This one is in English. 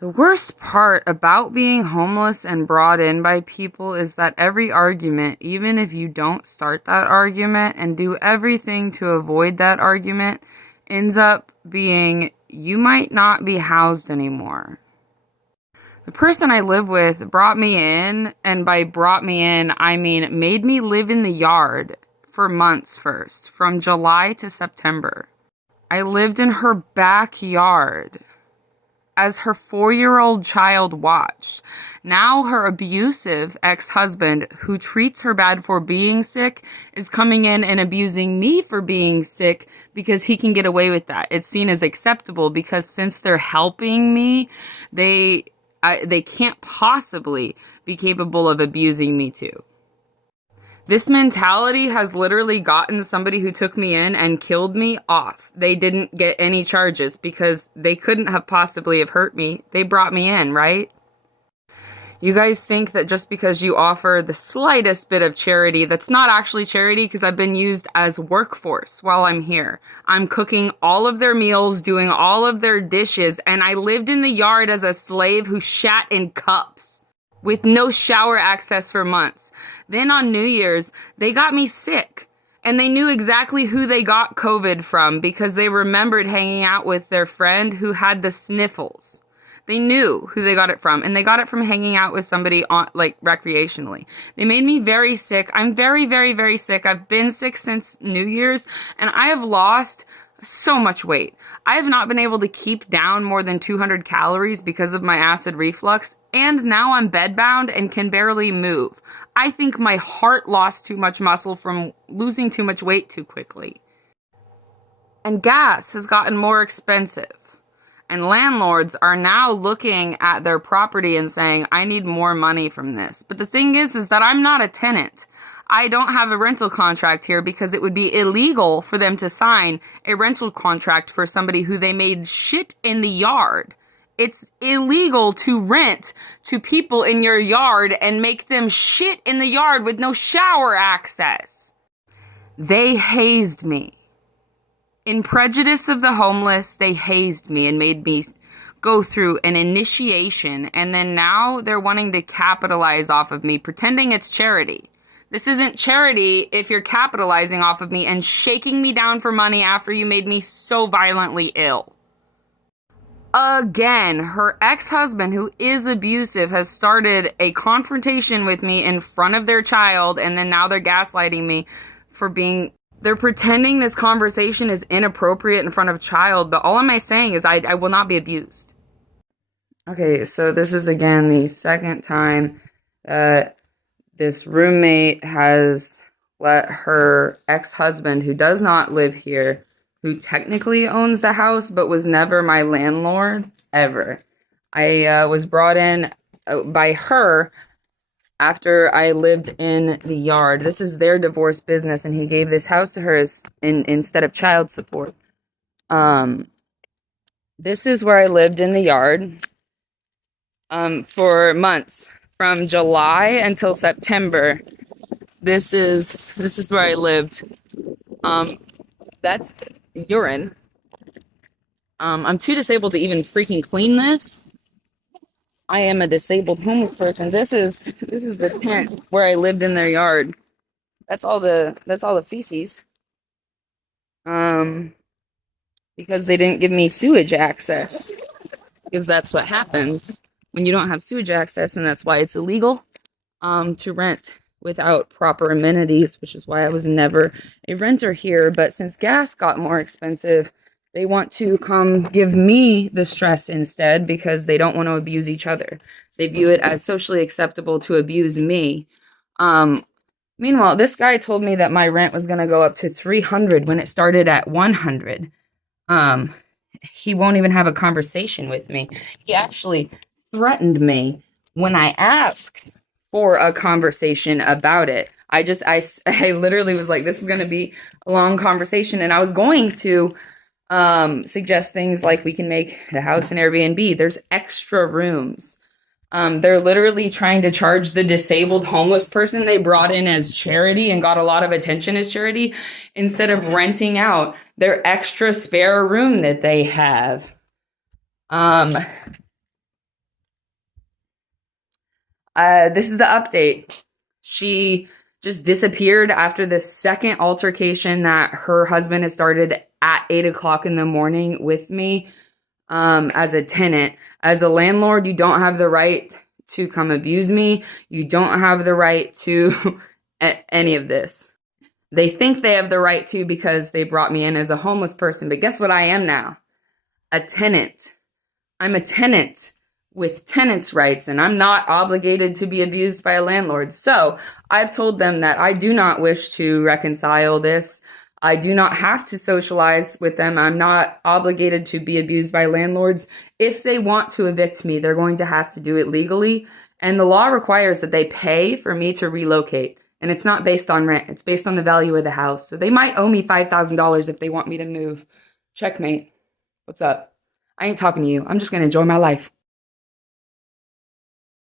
The worst part about being homeless and brought in by people is that every argument, even if you don't start that argument and do everything to avoid that argument, ends up being you might not be housed anymore. The person I live with brought me in, and by brought me in, I mean made me live in the yard for months first, from July to September. I lived in her backyard as her 4-year-old child watched. Now her abusive ex-husband, who treats her bad for being sick, is coming in and abusing me for being sick because he can get away with that. It's seen as acceptable because since they're helping me, they can't possibly be capable of abusing me too. This mentality has literally gotten somebody who took me in and killed me off. They didn't get any charges because they couldn't have possibly have hurt me. They brought me in, right? You guys think that just because you offer the slightest bit of charity, that's not actually charity because I've been used as workforce while I'm here. I'm cooking all of their meals, doing all of their dishes, and I lived in the yard as a slave who shat in cups with no shower access for months. Then on New Year's, they got me sick. And they knew exactly who they got COVID from because they remembered hanging out with their friend who had the sniffles. They knew who they got it from, and they got it from hanging out with somebody on, like, recreationally. They made me very sick. I'm very, very, very sick. I've been sick since New Year's, and I have lost so much weight. I have not been able to keep down more than 200 calories because of my acid reflux, and now I'm bedbound and can barely move. I think my heart lost too much muscle from losing too much weight too quickly. And gas has gotten more expensive. And landlords are now looking at their property and saying, I need more money from this. But the thing is that I'm not a tenant. I don't have a rental contract here because it would be illegal for them to sign a rental contract for somebody who they made shit in the yard. It's illegal to rent to people in your yard and make them shit in the yard with no shower access. They hazed me. In prejudice of the homeless, they hazed me and made me go through an initiation, and then now they're wanting to capitalize off of me, pretending it's charity. This isn't charity if you're capitalizing off of me and shaking me down for money after you made me so violently ill. Again, her ex-husband, who is abusive, has started a confrontation with me in front of their child, and then now they're gaslighting me for being... They're pretending this conversation is inappropriate in front of a child, but all am I saying is I will not be abused. Okay, so this is again the second time that this roommate has let her ex-husband, who does not live here, who technically owns the house, but was never my landlord, ever. I was brought in by her after I lived in the yard. This is their divorce business, and he gave this house to her instead of child support. This is where I lived in the yard for months, from July until September. This is where I lived. That's urine. I'm too disabled to even freaking clean this. I am a disabled homeless person. This is the tent where I lived in their yard. That's all the feces. Because they didn't give me sewage access. Because that's what happens when you don't have sewage access, and that's why it's illegal to rent without proper amenities, which is why I was never a renter here. But since gas got more expensive, they want to come give me the stress instead because they don't want to abuse each other. They view it as socially acceptable to abuse me. Meanwhile, this guy told me that my rent was going to go up to $300 when it started at $100. He won't even have a conversation with me. He actually threatened me when I asked for a conversation about it. I literally was like, this is going to be a long conversation, and I was going to suggest things like we can make the house an Airbnb. There's extra rooms. They're literally trying to charge the disabled homeless person they brought in as charity and got a lot of attention as charity instead of renting out their extra spare room that they have. This is the update. She just disappeared after the second altercation that her husband has started at 8 o'clock in the morning with me as a tenant. As a landlord, you don't have the right to come abuse me. You don't have the right to any of this. They think they have the right to because they brought me in as a homeless person. But guess what I am now? A tenant. I'm a tenant with tenants' rights, and I'm not obligated to be abused by a landlord. So I've told them that I do not wish to reconcile this. I do not have to socialize with them. I'm not obligated to be abused by landlords. If they want to evict me, they're going to have to do it legally. And the law requires that they pay for me to relocate. And it's not based on rent. It's based on the value of the house. So they might owe me $5,000 if they want me to move. Checkmate. What's up? I ain't talking to you. I'm just going to enjoy my life.